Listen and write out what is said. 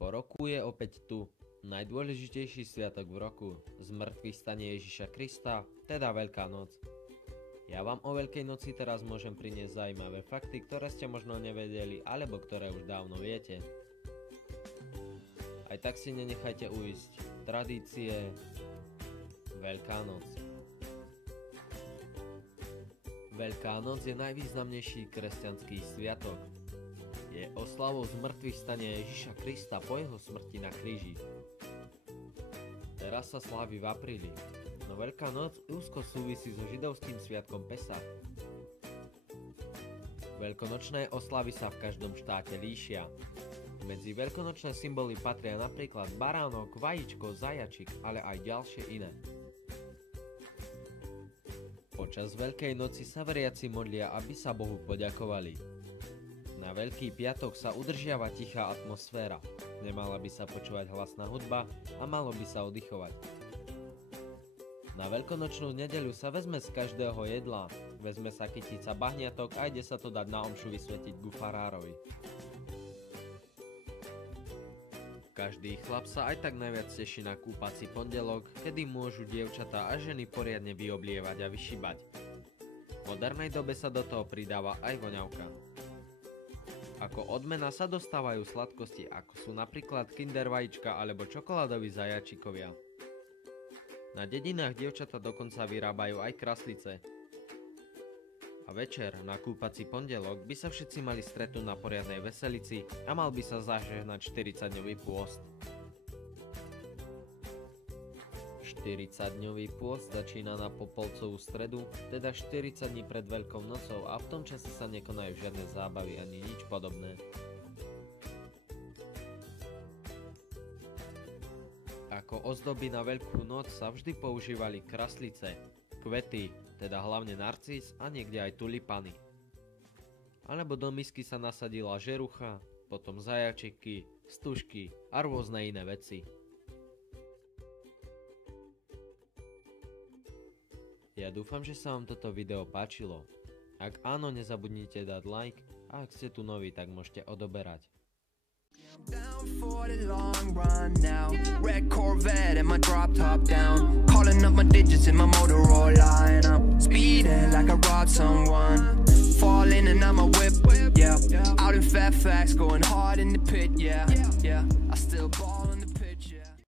Po roku je opäť tu, najdôležitejší sviatok v roku, zmŕtvychvstanie Ježiša Krista, teda Veľká noc. Ja vám o Veľkej noci teraz môžem priniesť zaujímavé fakty, ktoré ste možno nevedeli, alebo ktoré už dávno viete. Aj tak si nenechajte uísť. Tradície Veľká noc. Veľká noc je najvýznamnejší kresťanský sviatok. Je oslavou zmŕtvychvstania Ježiša Krista po jeho smrti na kríži. Teraz sa slávi v apríli, no Veľká noc úzko súvisí so židovským sviatkom Pesach. Veľkonočné oslavy sa v každom štáte líšia. Medzi veľkonočné symboly patria napríklad baránok, vajíčko, zajačik, ale aj ďalšie iné. Počas Veľkej noci sa veriaci modlia, aby sa Bohu poďakovali. Na Veľký piatok sa udržiava tichá atmosféra, nemala by sa počúvať hlasná hudba a malo by sa oddychovať. Na veľkonočnú nedeľu sa vezme z každého jedla, vezme sa kytica bahniatok a ide sa to dať na omšu vysvetiť ku farárovi. Každý chlap sa aj tak najviac teší na kúpací pondelok, kedy môžu dievčatá a ženy poriadne vyoblievať a vyšibať. V modernej dobe sa do toho pridáva aj voňavka. Ako odmena sa dostávajú sladkosti, ako sú napríklad Kinder vajíčka alebo čokoládoví zajačikovia. Na dedinách dievčatá dokonca vyrábajú aj kraslice. A večer, na kúpací pondelok, by sa všetci mali stretnúť na poriadnej veselici a mal by sa zažehnať 40-dňový pôst. 40-dňový pôst začína na Popolcovú stredu, teda 40 dní pred Veľkou nocou, a v tom čase sa nekonajú žiadne zábavy ani nič podobné. Ako ozdoby na Veľkú noc sa vždy používali kraslice, kvety, teda hlavne narcis a niekde aj tulipany. Alebo do misky sa nasadila žerucha, potom zajačiky, stužky a rôzne iné veci. Ja dúfam, že sa vám toto video páčilo. Ak áno, nezabudnite dať like a ak ste tu noví, tak môžete odoberať. Down for the long run now. Red Corvette and my drop top down. Calling up my digits in my Motorola and I'm speeding like I robbed someone. Falling and I'm a whip, yeah. Out in Fairfax, going hard in the pit, yeah. I still ball.